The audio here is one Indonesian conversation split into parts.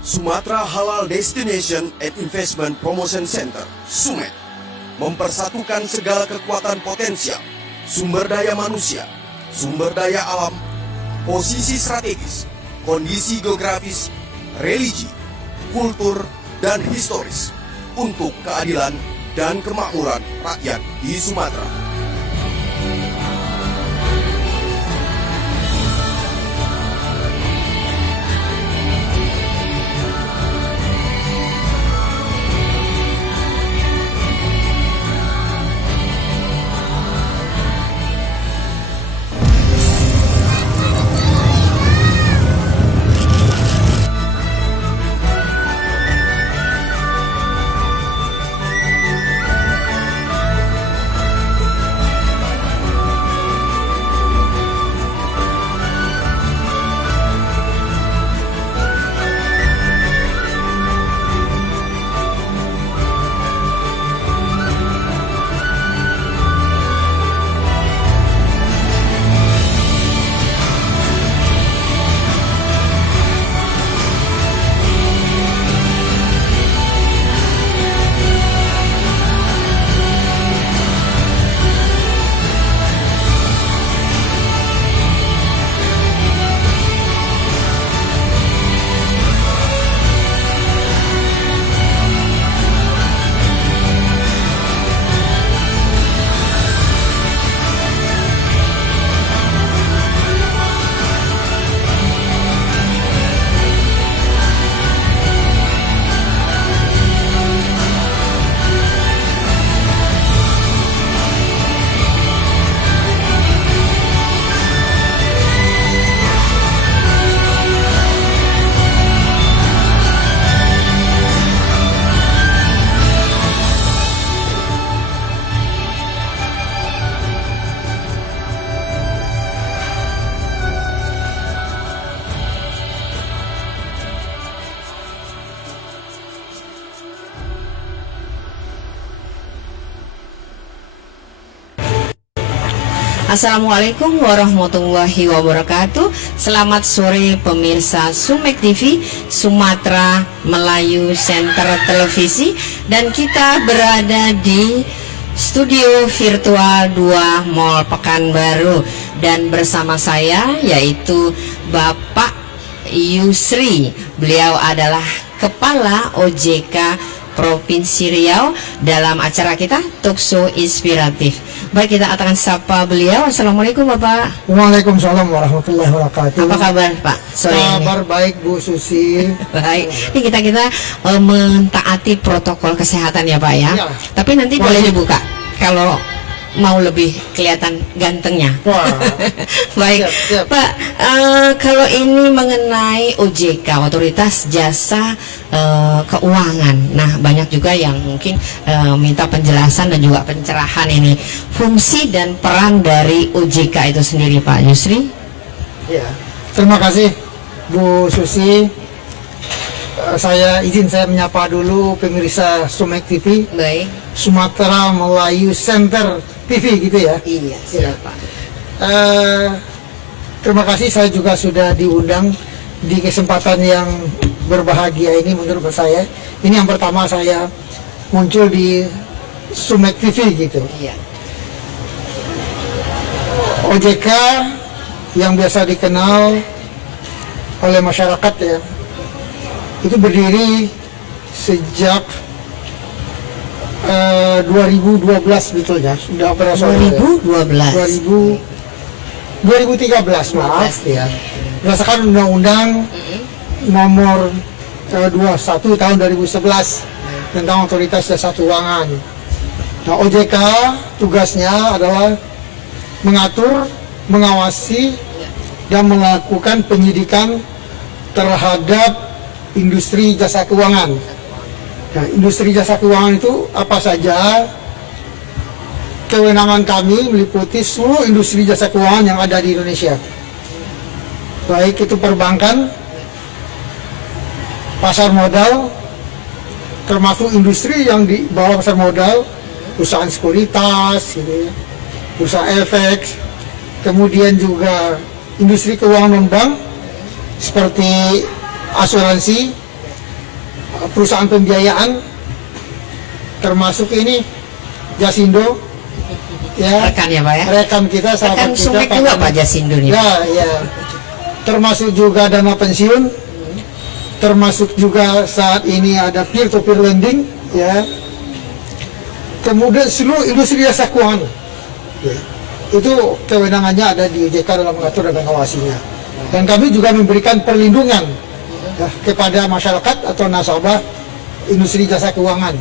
Sumatera Halal Destination and Investment Promotion Center, SUMED, mempersatukan segala kekuatan potensial, sumber daya manusia, sumber daya alam, posisi strategis, kondisi geografis, religi, kultur, dan historis untuk keadilan dan kemakmuran rakyat di Sumatera. Assalamualaikum warahmatullahi wabarakatuh. Selamat sore pemirsa SUMED TV, Sumatera Melayu Center Televisi. Dan kita berada di studio virtual 2 Mall Pekanbaru. Dan bersama saya yaitu Bapak Yusri. Beliau adalah Kepala OJK Provinsi Riau dalam acara kita Talkshow Inspiratif. Baik, kita akan sapa beliau. Assalamualaikum Bapak. Waalaikumsalam warahmatullahi wabarakatuh. Apa kabar Pak sore ini? Kabar baik Bu Susi. Baik. Ini kita mentaati protokol kesehatan ya Pak ya. Ya. Tapi nanti boleh dibuka kalau mau lebih kelihatan gantengnya. Wah. Baik, Siap. Pak. Kalau ini mengenai OJK, Otoritas Jasa Keuangan. Nah, banyak juga yang mungkin minta penjelasan dan juga pencerahan ini fungsi dan peran dari OJK itu sendiri, Pak Yusri. Ya. Terima kasih Bu Susi. Saya menyapa dulu pemirsa SUMED TV, Baik. Sumatera Melayu Center TV gitu ya. Iya, siapa? Terima kasih, saya juga sudah diundang di kesempatan yang berbahagia ini menurut saya. Ini yang pertama saya muncul di SUMED TV gitu. Iya. OJK yang biasa dikenal oleh masyarakat ya, itu berdiri sejak 2012 betulnya, sudah operasional 2013 maaf ya, berdasarkan Undang-Undang nomor 21 tahun 2011 tentang Otoritas Jasa Keuangan. Nah, OJK tugasnya adalah mengatur, mengawasi, dan melakukan penyidikan terhadap industri jasa keuangan. Nah, industri jasa keuangan itu apa saja? Kewenangan kami meliputi seluruh industri jasa keuangan yang ada di Indonesia. Baik itu perbankan, pasar modal, termasuk industri yang di bawah pasar modal, perusahaan sekuritas, gitu ya, perusahaan efek, kemudian juga industri keuangan non-bank seperti asuransi, perusahaan pembiayaan, termasuk ini Jasindo, ya, Rekan ya Pak ya. rekan kita, Rekan sahabat kita, Sumek juga Pak Jasindo nih. ya, termasuk juga dana pensiun, termasuk juga saat ini ada peer-to-peer lending, ya, kemudian seluruh industri jasa keuangan, ya, itu kewenangannya ada di OJK dalam mengatur dan mengawasinya. Dan kami juga memberikan perlindungan ya, kepada masyarakat atau nasabah industri jasa keuangan.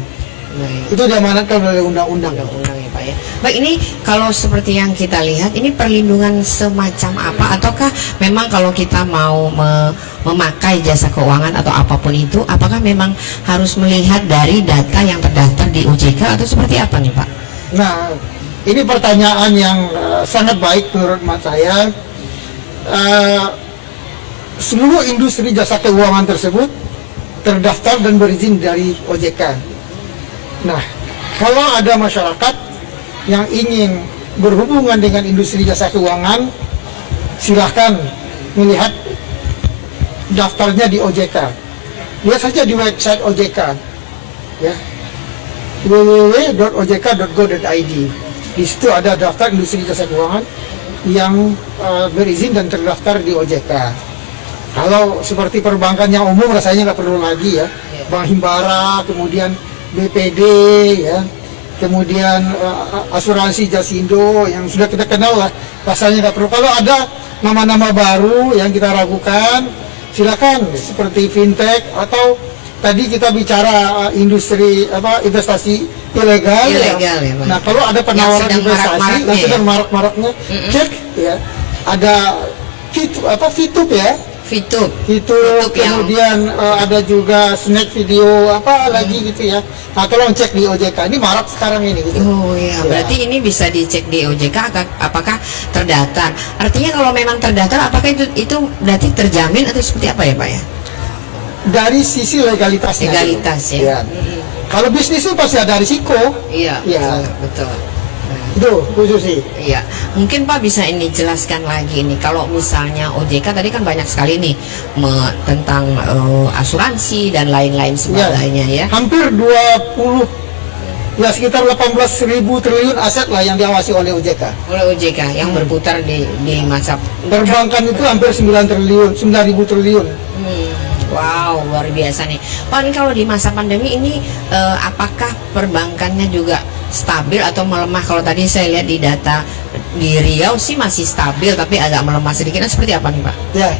Baik. Itu diamanatkan oleh undang-undang. Undang-undang ya Pak ya. Baik, ini kalau seperti yang kita lihat, ini perlindungan semacam apa? Ataukah memang kalau kita mau memakai jasa keuangan atau apapun itu, apakah memang harus melihat dari data yang terdaftar di OJK atau seperti apa nih Pak? Nah, ini pertanyaan yang sangat baik menurut saya. Seluruh industri jasa keuangan tersebut terdaftar dan berizin dari OJK. Nah, kalau ada masyarakat yang ingin berhubungan dengan industri jasa keuangan, silahkan melihat daftarnya di OJK. Lihat saja di website OJK, ya, www.ojk.go.id. Di situ ada daftar industri jasa keuangan yang berizin dan terdaftar di OJK. Kalau seperti perbankan yang umum rasanya nggak perlu lagi ya, Bank Himbara, kemudian BPD, ya, kemudian asuransi Jasindo yang sudah kita kenal lah, rasanya nggak perlu. Kalau ada nama-nama baru yang kita ragukan, silakan seperti fintech atau tadi kita bicara industri investasi ilegal ya. Ya, Pak. Nah, kalau ada penawaran investasi yang sedang ya. marak-maraknya, cek ya, ada Fitup ya. Fitup Kemudian ada juga snack video lagi gitu ya. Nah, tolong cek di OJK. Ini marak sekarang ini gitu. Oh iya, berarti ini bisa dicek di OJK apakah terdaftar. Artinya kalau memang terdaftar, apakah itu berarti terjamin atau seperti apa ya Pak ya? Dari sisi legalitasnya. Legalitas gitu. ya. Kalau bisnis itu pasti ada risiko. Iya, Ya. betul. Itu khusus sih. Iya, mungkin Pak bisa ini jelaskan lagi nih. Kalau misalnya OJK tadi kan banyak sekali nih tentang asuransi dan lain-lain sebagainya ya. Hampir 20 ya sekitar 18.000 triliun aset lah yang diawasi oleh OJK. Oleh OJK yang berputar di masa Perbankan itu hampir 9.000 triliun. Wow, luar biasa nih. Pak, ini kalau di masa pandemi ini apakah perbankannya juga stabil atau melemah? Kalau tadi saya lihat di data di Riau sih masih stabil tapi agak melemah sedikit. Nah, seperti apa nih Pak? Ya,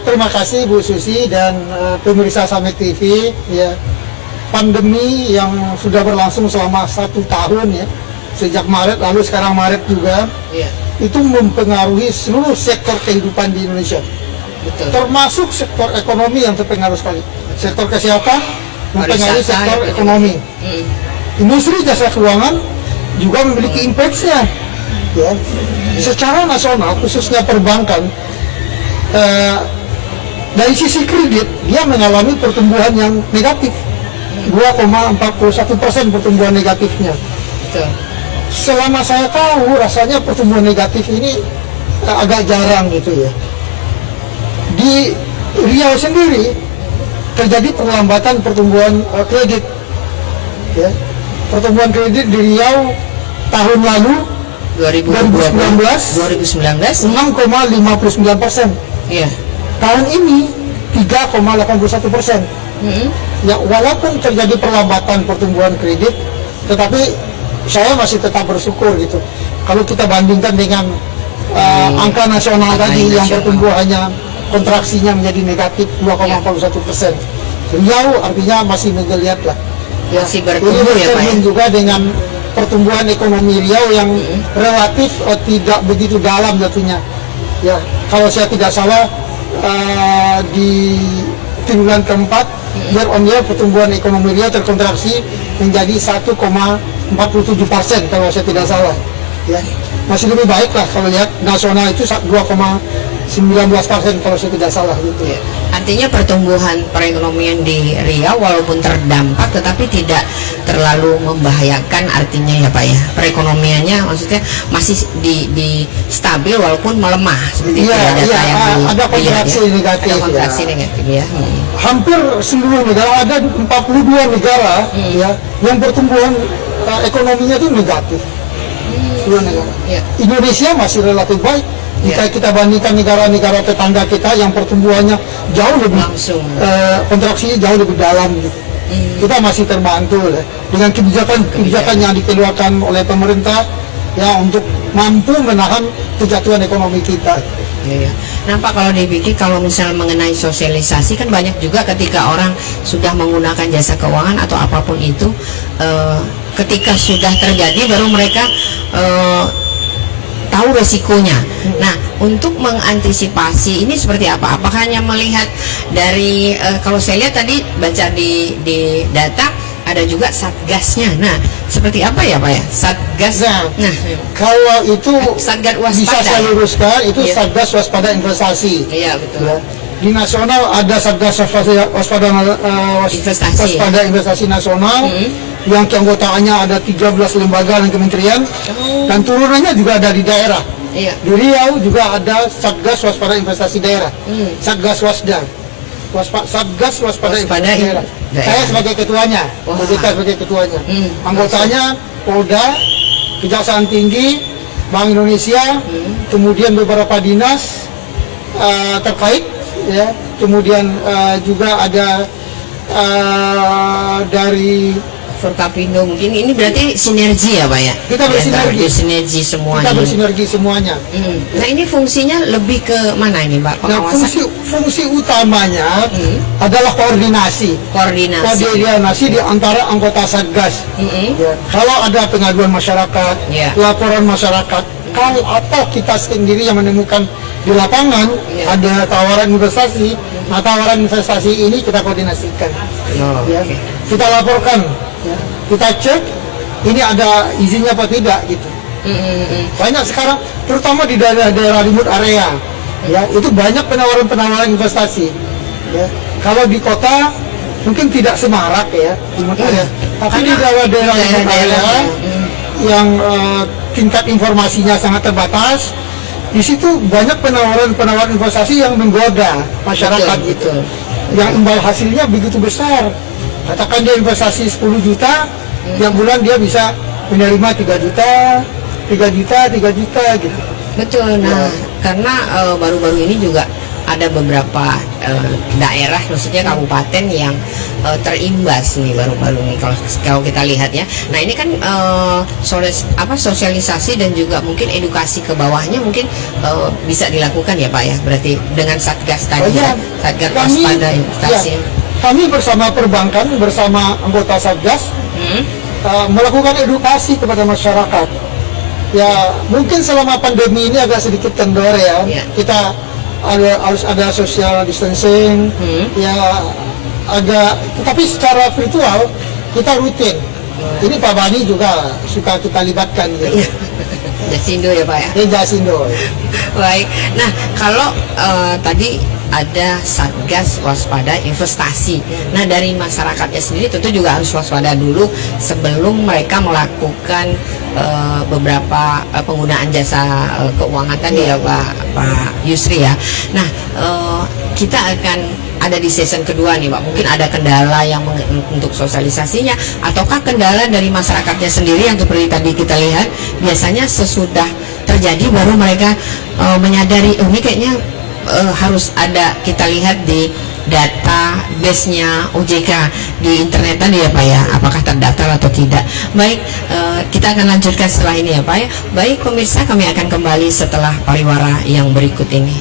terima kasih Bu Susi dan pemirsa Summit TV. Ya, pandemi yang sudah berlangsung selama 1 tahun ya, sejak Maret lalu sekarang Maret juga, itu mempengaruhi seluruh sektor kehidupan di Indonesia. Betul. Termasuk sektor ekonomi yang terpengaruh sekali. Sektor kesehatan mempengaruhi sektor ekonomi. Industri jasa keuangan juga memiliki impact-nya. Ya. Secara nasional, khususnya perbankan, dari sisi kredit dia mengalami pertumbuhan yang negatif, 2,41% pertumbuhan negatifnya. Betul. Selama saya tahu, rasanya pertumbuhan negatif ini agak jarang gitu ya. Di Riau sendiri terjadi perlambatan pertumbuhan kredit. Ya. Pertumbuhan kredit di Riau tahun lalu 2019 6,59%. Iya. Tahun ini 3,81%. Ya, walaupun terjadi perlambatan pertumbuhan kredit, tetapi saya masih tetap bersyukur gitu. Kalau kita bandingkan dengan angka nasional tadi yang pertumbuhannya kontraksinya menjadi negatif 2,41%. Riau artinya masih menggeliat lah. Masih bertumbuh ya Pak ya? Juga dengan pertumbuhan ekonomi Riau yang relatif tidak begitu dalam jatuhnya. Ya, kalau saya tidak salah di triwulan keempat year on year pertumbuhan ekonomi Riau terkontraksi menjadi 1,47% kalau saya tidak salah. Ya. masih lebih baik lah kalau lihat nasional itu 2,19% kalau saya tidak salah gitu. Ya. Artinya pertumbuhan perekonomian di Riau walaupun terdampak tetapi tidak terlalu membahayakan, artinya ya Pak ya, perekonomiannya maksudnya masih di stabil walaupun melemah seperti itu Iya, ya data yang ada kontraksi dilihat ya. negatif, Ada kontraksi ya. negatif ya. Hampir seluruh negara, ada 42 negara ya yang pertumbuhan ekonominya itu negatif. Seluruh negara. Ya. Indonesia masih relatif baik. Jika Ya. kita bandingkan negara-negara tetangga kita yang pertumbuhannya jauh lebih Langsung. kontraksinya jauh lebih dalam gitu. Kita masih terbantu ya, dengan kebijakan yang dikeluarkan oleh pemerintah ya untuk mampu menahan kejatuhan ekonomi kita. Iya. Nah Pak, kalau dipikir kalau misalnya mengenai sosialisasi kan banyak juga ketika orang sudah menggunakan jasa keuangan atau apapun itu, ketika sudah terjadi baru mereka tahu resikonya. Nah, untuk mengantisipasi ini seperti apa? Apakah hanya melihat dari kalau saya lihat tadi baca di data ada juga satgasnya. Nah, seperti apa ya Pak ya? Satgas. Nah, Kalau itu Satgas bisa waspada. saya luruskan, itu Iya. Satgas Waspada Investasi. Iya betul. Ya. Di nasional ada Satgas Investasi. Waspada Investasi Nasional yang keanggotaannya ada 13 lembaga dan kementerian, dan turunannya juga ada di daerah. Iya. Di Riau juga ada Satgas Waspada Investasi Daerah, Satgas Wasda, Satgas Waspada Waspada Investasi Daerah. Daerah. Saya sebagai ketuanya, Wah. OJK sebagai ketuanya. Hmm. Anggotanya Polda, Kejaksaan Tinggi, Bank Indonesia, kemudian beberapa dinas terkait, ya. Kemudian juga ada dari Forkapindo mungkin ini berarti sinergi ya Pak ya? Kita bersinergi. Bersinergi semuanya. kita bersinergi semuanya. Nah ini fungsinya lebih ke mana ini Pak? Nah, Pengawasan, fungsi utamanya adalah koordinasi koordinasi. di antara anggota Satgas. Ya, kalau ada pengaduan masyarakat, Ya. laporan masyarakat, kalau atau kita sendiri yang menemukan di lapangan Ya. ada tawaran investasi, nah tawaran investasi ini kita koordinasikan. Oh, Ya. oke. Kita laporkan, ya. Kita cek ini ada izinnya apa tidak gitu. Banyak sekarang, terutama di daerah-daerah remote area, ya itu banyak penawaran-penawaran investasi. Ya. Kalau di kota mungkin tidak semarak ya, remote area. Tapi di daerah-daerah remote area yang tingkat informasinya sangat terbatas, di situ banyak penawaran-penawaran investasi yang menggoda masyarakat Betul, gitu. betul. Yang imbal hasilnya begitu besar. Katakan dia investasi 10 juta, tiap bulan dia bisa menerima 3 juta, 3 juta, 3 juta gitu. Betul. Nah karena baru-baru ini juga ada beberapa daerah, maksudnya kabupaten yang terimbas nih baru-baru nih kalau kita lihat ya. Nah ini kan sosialisasi dan juga mungkin edukasi ke bawahnya mungkin bisa dilakukan ya Pak ya. Berarti dengan satgas tadi ya, satgas waspada investasi. Kami bersama perbankan, bersama anggota Satgas melakukan edukasi kepada masyarakat. Ya mungkin selama pandemi ini agak sedikit kendor ya. Ya. Kita harus ada social distancing, ya agak, tetapi secara virtual kita rutin. Ini Pak Bani juga suka kita libatkan gitu. Jasindo ya Pak ya. Ini Jasindo. Baik. Nah kalau tadi ada Satgas Waspada Investasi. Nah dari masyarakatnya sendiri tentu juga harus waspada dulu sebelum mereka melakukan beberapa penggunaan jasa keuangan tadi ya Pak Yusri ya. Nah kita akan ada di season kedua nih Pak. Mungkin ada kendala yang untuk sosialisasinya, ataukah kendala dari masyarakatnya sendiri yang seperti tadi kita lihat biasanya sesudah terjadi baru mereka menyadari oh ini kayaknya harus ada, kita lihat di data base-nya OJK di internet tadi ya Pak ya, apakah terdaftar atau tidak. Baik, kita akan lanjutkan setelah ini ya Pak ya. Baik pemirsa, kami akan kembali setelah pariwara yang berikut ini.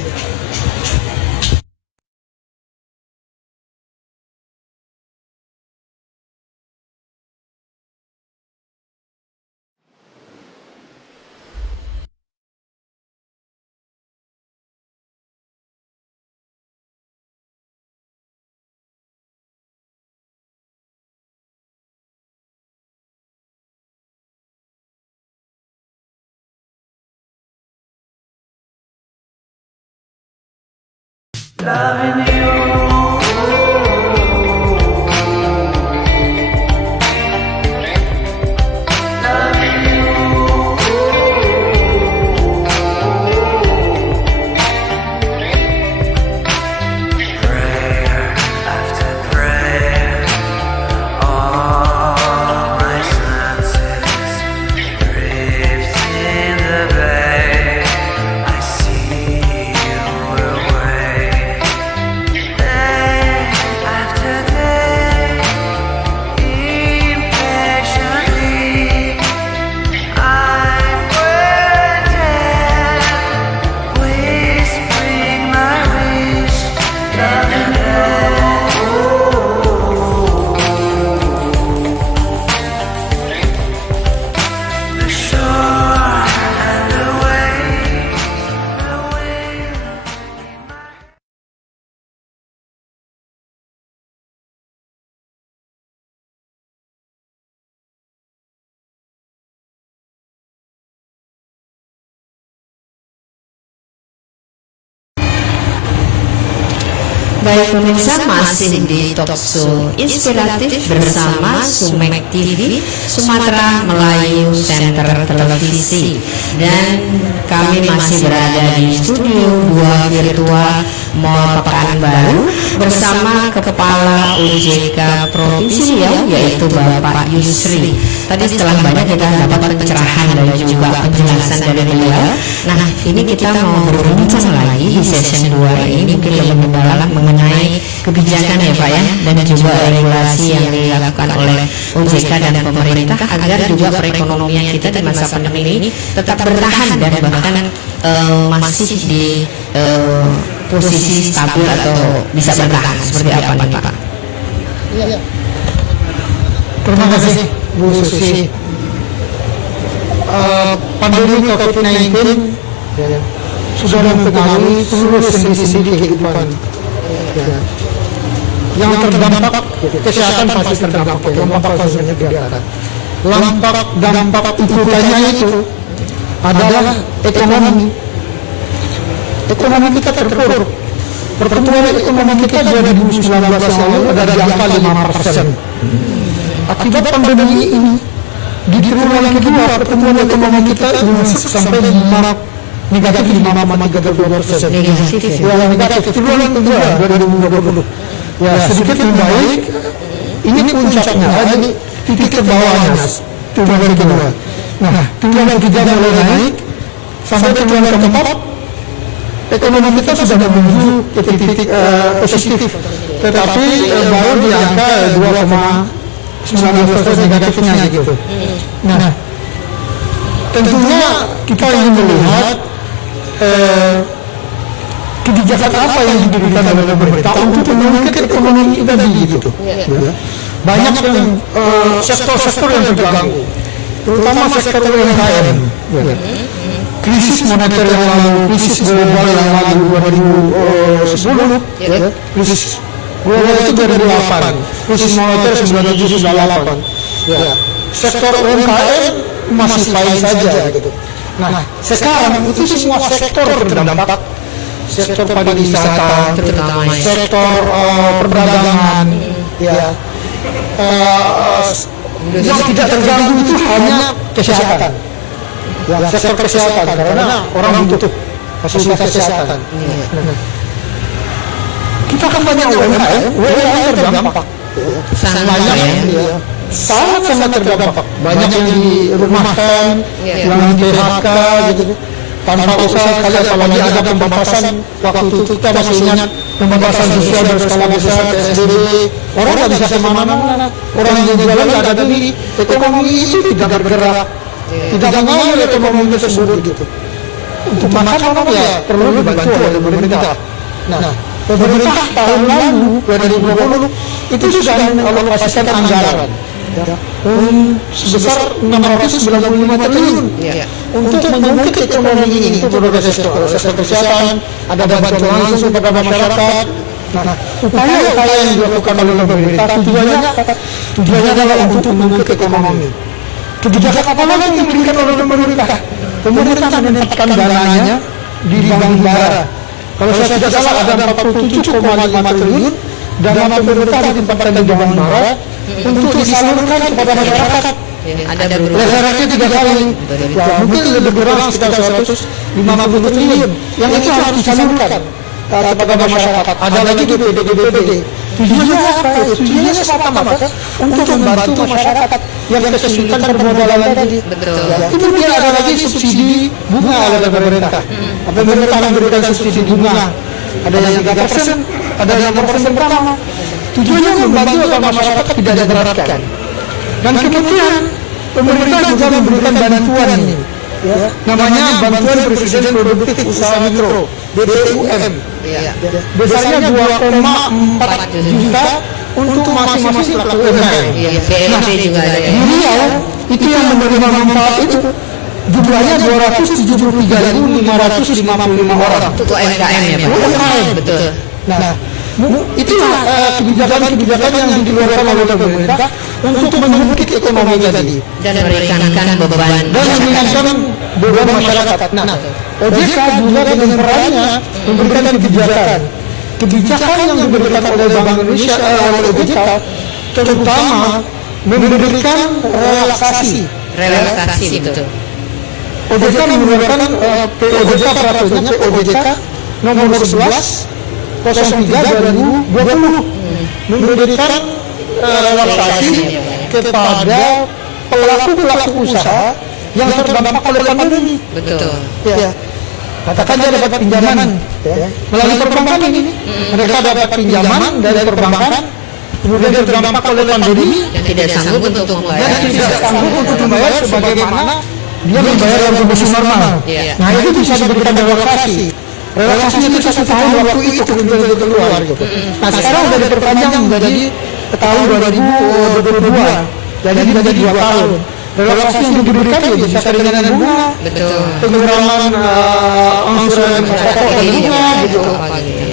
Baik pemirsa, masih di Talkshow Inspiratif bersama Sumek TV Sumatera Melayu Center Televisi, dan kami masih berada di studio 2 virtual Mall Pekanbaru bersama Kepala OJK Provinsi Riau, yaitu Bapak Yusri. Tadi setelah banyak kita dapat pencerahan dan juga penjelasan dari beliau. Nah, ini kita mau berbincang lagi di session 2 ini, mungkin lebih mendalam mengenai kebijakan ya Pak ya, dan juga regulasi yang dilakukan oleh OJK dan pemerintah agar juga perekonomian kita di masa pandemi ini tetap bertahan dan bahkan masih di posisi stabil atau bisa bertahan. Seperti apa nih Pak? Ya. Terima kasih Bu Susi. Pandemi COVID-19 sudah mempengaruhi seluruh sendi-sendi kehidupan. Yang terdampak kesehatan pasti terdampak, dampak pastinya kelihatan. Dampak ikutannya itu adalah ekonomi. Ekonomi kita terpuruk. Pertumbuhan ekonomi kita 2019 yang lalu ada di angka 5%. Akibat pandemi ini, di triwulan kedua pertumbuhan ekonomi kita sampai negatif 5,32%. Negatif triwulan kedua 2020. Ya, sedikit membaik. Ini puncaknya, ini titik ke bawahnya triwulan kedua. Nah, triwulan ketiga mulai naik sampai triwulan keempat ekonomi kita sudah menuju ke titik positif, tetapi baru di angka 2,19% negatifnya gitu. Nah, tentunya kita ingin melihat kebijakan apa yang diberikan oleh pemerintah untuk mengangkat ekonomi kita gitu. Banyak yang sektor-sektor yang terganggu, terutama sektor UMKM. Krisis moneter yang lalu, krisis global yang lalu 2010, krisis global itu 2008, krisis moneter 1998. Sektor UMKM masih baik saja gitu. Nah, sekarang itu semua sektor terdampak. Sektor pariwisata, sektor perdagangan, yang tidak terganggu itu hanya kesehatan. Sektor kesehatan, karena orang butuh fasilitas kesehatan. Kita kan banyak UMKM terdampak. Sangat terdampak. Banyak yang dirumahkan, yang di PHK gitu. Tanpa usaha sekali, apalagi ada pembebasan. Waktu itu kita masih ingat pembebasan sosial berskala besar, PSBB. Orang nggak bisa kemana-mana. Orang yang jualan nggak ada duit. Ekonomi itu tidak bergerak. Tidak mengalir ekonomi tersebut gitu. Untuk makan orang ya perlu dibantu oleh pemerintah. Nah, pemerintah tahun lalu 2020 itu sudah mengalokasikan anggaran sebesar 695 triliun untuk mengungkit ekonomi ini. Itu berbagai sektor kesehatan, ada bantuan langsung kepada masyarakat. Nah, upaya-upaya yang dilakukan oleh pemerintah tujuannya adalah untuk mengungkit ekonomi. Kebijakan apa lagi yang diberikan oleh pemerintah? Pemerintah menempatkan dananya di bank negara Kalau saya tidak salah ada 47,5 triliun dana pemerintah ditempatkan di Jawa Barat untuk disalurkan kepada masyarakat. Ada Lehernya 3 kali, ya mungkin lebih kurang sekitar 150 triliun yang itu harus disalurkan kepada masyarakat. Ada lagi di BPD. Tujuannya apa? Tujuannya semata-mata untuk membantu masyarakat yang kesulitan permodalan tadi. Betul. Ya, kemudian ada lagi subsidi bunga oleh pemerintah. Pemerintah memberikan subsidi bunga. Ada yang 3%, ada yang 6% pertama. Tujuannya membantu agar masyarakat tidak diberatkan. Dan kemudian pemerintah juga memberikan bantuan ini, ya, namanya bantuan Presiden Produktif Usaha Mikro (BPUM). Iya. Besarnya 2,4 juta untuk masing-masing pelaku UMKM. Iya, BLT juga ada ya. Beliau itu yang menerima manfaat itu jumlahnya 273.555 orang. Untuk UMKM ya, Pak. UMKM. Betul. Nah, itulah kebijakan-kebijakan yang dikeluarkan oleh pemerintah untuk mengungkit ekonomi tadi Dan meringankan beban dan meringankan beban masyarakat. Nah, OJK juga dengan perannya memberikan kebijakan yang diberikan oleh Bank Indonesia oleh OJK, terutama memberikan relaksasi. betul. OJK mengeluarkan POJK peraturannya POJK nomor 11 03/2020 memberikan relaksasi kepada pelaku-pelaku usaha yang terdampak oleh pandemi. Betul. Ya. Katakan dia dapat pinjaman ya, melalui perbankan ini. Mereka dapat pinjaman dari perbankan, kemudian terdampak oleh pandemi Yang tidak sanggup untuk membayar. dan tidak sanggup untuk membayar sebagaimana dia membayar dalam kondisi normal. Iya. Nah itu bisa diberikan relaksasi. Relaksasinya itu 1 tahun waktu itu keluar gitu. Nah sekarang sudah diperpanjang menjadi tahun 2022, jadi menjadi 2 tahun. Relaksasi yang diberikan ya bisa keringanan bunga, Betul. pengurangan angsuran pokok dan bunga gitu.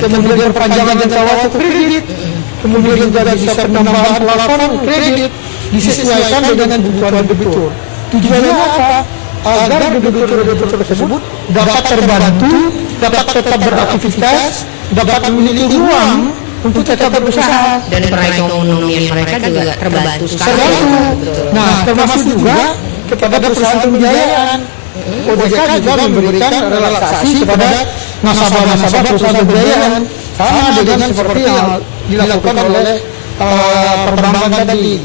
Kemudian perpanjangan jangka waktu kredit, kemudian juga bisa penambahan plafon kredit disesuaikan dengan kebutuhan debitur. Tujuannya apa? Agar debitur tersebut dapat terbantu, dapat tetap beraktivitas, dapat memiliki uang untuk tetap berusaha. Dan perekonomian mereka juga terbantu sekali. Terbantu. Nah, termasuk juga kepada perusahaan pembiayaan. OJK juga memberikan relaksasi kepada nasabah-nasabah perusahaan pembiayaan, sama dengan seperti yang dilakukan oleh perbankan tadi.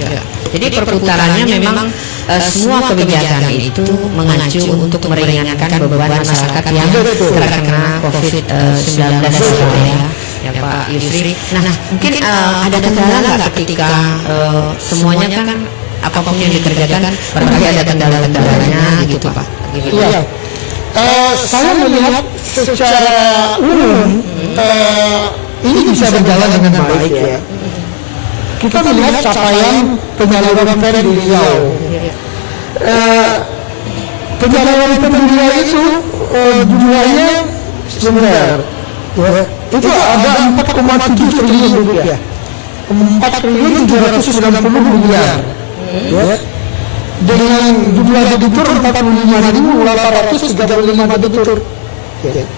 Ya. Jadi perputarannya memang semua kebijakan itu mengacu untuk meringankan beban masyarakat yang terkena COVID-19 ya Pak Yusri. Nah, mungkin ada kendala nggak ketika semuanya kan apapun yang dikerjakan barangkali ada kendala-kendalanya gitu Pak? Iya. Saya melihat secara umum ini bisa berjalan dengan baik ya. Kita melihat capaian penyaluran PEN di Riau. Penyaluran PEN di Riau itu jumlahnya sebentar. Ya, itu ada 4,7 triliun rupiah. 4.790 miliar. Ya. Dengan jumlah debitur 45.835 debitur. Ya.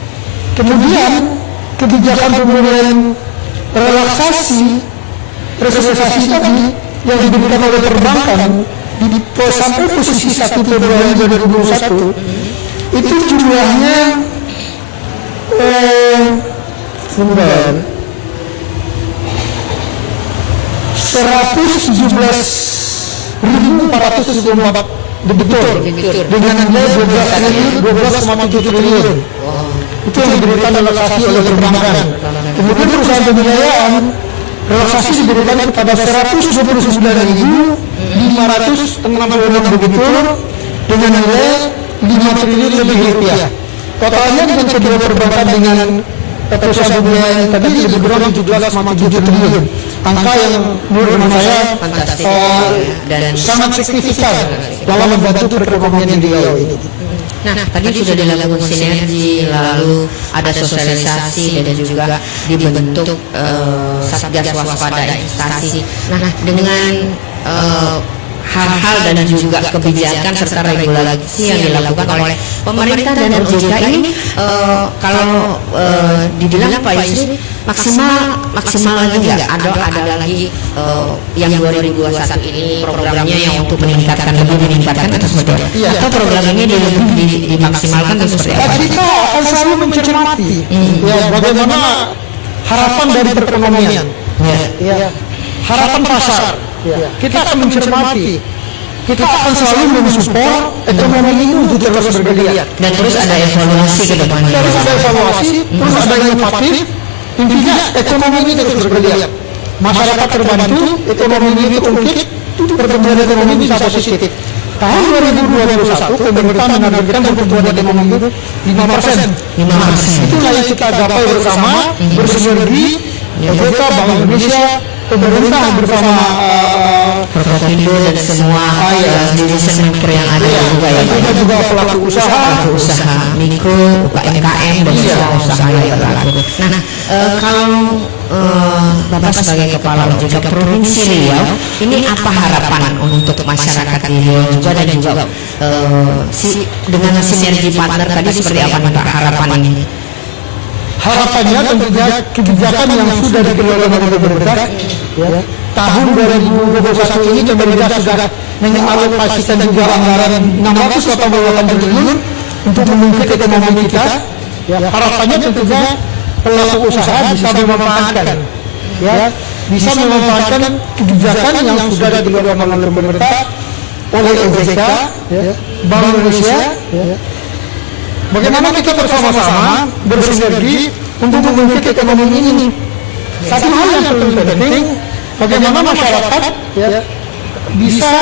Kemudian kebijakan pemberian relaksasi tadi yang diberikan oleh perbankan sampai posisi 1 Februari 2021 itu jumlahnya 117.424 debitur dengan nilai 12,7 triliun. Itu yang diberikan relaksasi oleh perbankan. Kemudian perusahaan pembiayaan relaksasi diberikan kepada 129.566 debitur dengan nilai 5 triliun lebih rupiah. Totalnya dengan kedua perbankan dengan perusahaan pembiayaan tadi lebih kurang 17,7 triliun. Angka yang menurut saya dan sangat signifikan dalam membantu perekonomian di Riau ini. Nah, tadi sudah dilakukan sinergi, lalu ada sosialisasi dan juga dibentuk Satgas Waspada Investasi. Nah, dengan hal-hal dan juga kebijakan serta regulasi yang dilakukan oleh pemerintah dan OJK ini kalau dibilang Pak Yusri maksimal juga ada lagi yang 2021 ini programnya yang untuk meningkatkan atau seperti apa? Atau program ini dimaksimalkan atau seperti apa? Kita akan selalu mencermati ya bagaimana harapan dari perekonomian, ya, harapan pasar. Ya. Kita akan mencermati. Kita akan selalu mensupport ekonomi ini untuk terus bergeliat. Dan terus ada evaluasi ke depannya. Terus ada evaluasi, terus ada inovatif. Intinya ekonomi ini terus bergeliat. Masyarakat terbantu, ekonomi ini terungkit, pertumbuhan ekonomi bisa positif. Tahun 2021 pemerintah menargetkan pertumbuhan ekonomi itu 5%. 5%. Itulah yang kita gapai bersama, bersinergi, OJK, Bank Indonesia, pemerintah bersama Prokopindo dan semua decision maker yang ada juga ya Pak. Kita juga pelaku usaha mikro, UMKM dan semua usaha yang berlaku. Nah, kalau Bapak sebagai kepala OJK Provinsi Riau, ini apa harapan untuk masyarakat di Riau juga dan juga dengan sinergi partner tadi seperti apa nih Pak harapan ini? harapannya tentunya kebijakan yang sudah dikeluarkan oleh pemerintah ya, tahun 2021 ini pemerintah sudah mengalokasikan juga anggaran 688 triliun untuk mengungkit ekonomi kita ya, harapannya tentunya pelaku usaha bisa memanfaatkan ya, bisa memanfaatkan kebijakan yang sudah dikeluarkan oleh pemerintah oleh OJK ya, Bank Indonesia ya. Bagaimana kita bersama-sama bersinergi untuk mengungkit ekonomi ini. Satu hal yang paling penting, bagaimana masyarakat ya, bisa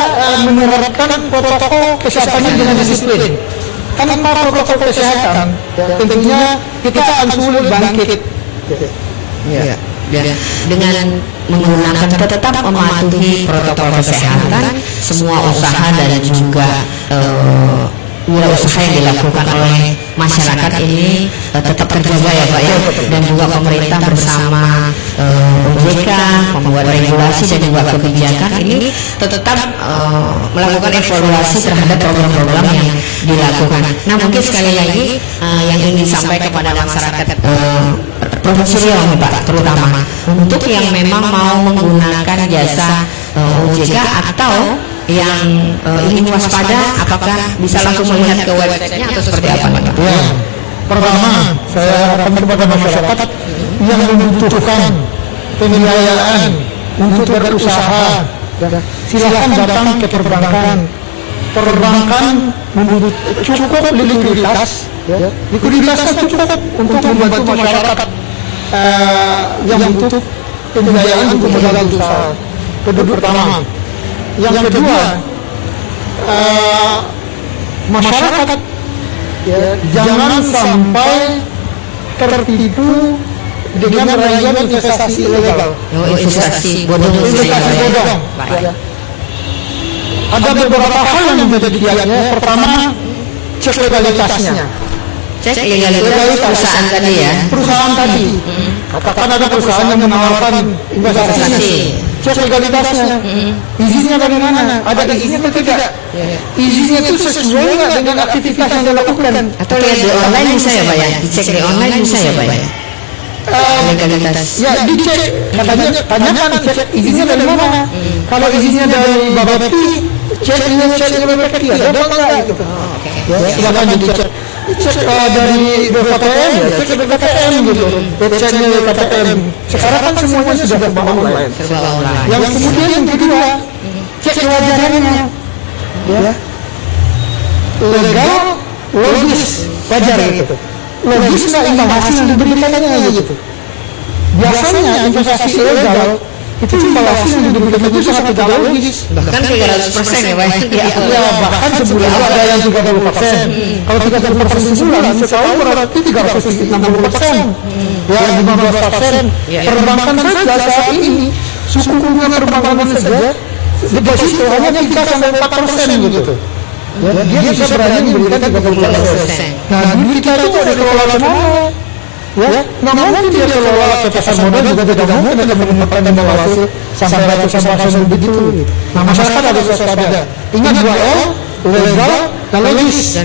menerapkan protokol kesehatannya dengan disiplin. Tanpa protokol kesehatan, tentunya kita akan sulit bangkit. Ya. Dengan menggunakan tetap mematuhi protokol kesehatan, semua usaha dan juga usaha yang dilakukan oleh masyarakat ini tetap terjaga ya Pak ya, dan juga pemerintah bersama OJK membuat regulasi dan juga kebijakan ini tetap melakukan evaluasi terhadap program-program yang dilakukan. Nah mungkin sekali lagi yang ingin disampaikan kepada masyarakat Provinsi Riau nih Pak, terutama untuk yang memang mau menggunakan jasa OJK atau yang ingin waspada, apakah bisa langsung melihat ke websitenya atau seperti apa nih Pak? Ya, pertama saya harapkan kepada masyarakat yang membutuhkan pembiayaan untuk berusaha, silakan datang ke perbankan. Perbankan cukup likuiditas, likuiditasnya cukup untuk membantu masyarakat yang butuh pembiayaan untuk modal usaha. Itu pertama. Yang kedua, masyarakat ya, jangan sampai tertipu dengan rayuan investasi ilegal. Investasi bodong. Ya. Ada beberapa hal yang menjadi kiatnya. Pertama, cek legalitasnya. Cek legalitas perusahaan tadi ya. Perusahaan tadi. Katakan ada perusahaan yang menawarkan investasi. Cek legalitasnya. Izinnya dari mana? Ada izinnya atau tidak? Izinnya itu sesuai nggak dengan aktivitas yang dilakukan? Atau lihat di online bisa ya Pak ya? Dicek di online bisa ya Pak ya? Legalitas. Ya dicek. Katanya tanyakan cek izinnya dari mana? Kalau izinnya dari Bapepti, cek Bapepti ada apa enggak gitu. Ya, silakan dicek. Cek dari BKPM ya, cek BKPM gitu. Websitenya BKPM. Sekarang kan semuanya sudah serba online. Yang kemudian yang kedua, cek kewajarannya. Ya. Legal, logis, wajar gitu. Logis nggak inovasi yang diberikannya gitu. Biasanya investasi ilegal itu inovasi yang diberikan itu sangat tidak logis. Bahkan 300% ya Pak. Ya bahkan sebulan ada yang 30%. Kalau 30% sebulan, setahun berarti 360%. Ya 15%. Perbankan saja saat ini suku bunga perbankan saja deposito hanya 3-4% gitu. Ya, dia bisa berani memberikan 30%. Nah, duit kita itu ada kelola kemana? ya, namun dia kelola ke pasar modal juga tidak mungkin ada penempatan mengawasi sampai ratusan begitu. Nah, masyarakat harus waspada. Ingat 2 legal dan logis. Dan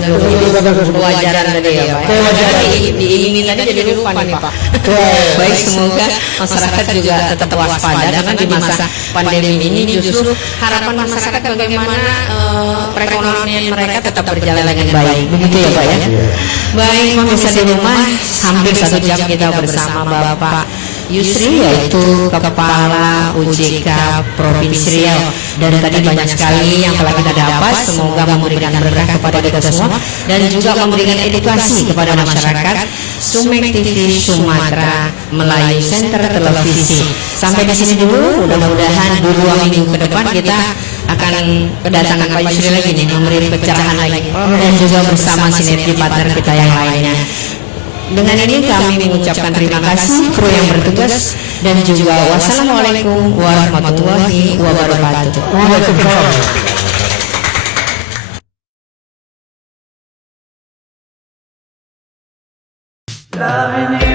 kewajaran tadi ya Pak. Kewajaran diinginin aja jadi lupa nih Pak. Baik, semoga masyarakat juga tetap waspada karena di masa pandemi ini justru harapan masyarakat bagaimana perekonomian mereka tetap berjalan dengan baik. Begitu ya Pak ya. Baik, pemirsa di rumah, hampir 1 jam kita bersama Bapak Yusri, yaitu Kepala OJK Provinsi Riau, dan tadi banyak sekali yang telah kita dapat. Semoga memberikan berkah kepada kita semua dan juga memberikan edukasi kepada masyarakat. Sumek TV Sumatera Melayu Center Televisi. Sampai di sini dulu. Mudah-mudahan 2 minggu ke depan kita akan kedatangan Pak Yusri lagi nih, memberi pencerahan lagi dan juga bersama sinergi partner kita yang lainnya. Dengan ini kami mengucapkan terima kasih kru yang bertugas dan juga wassalamualaikum warahmatullahi wabarakatuh. Waalaikumsalam.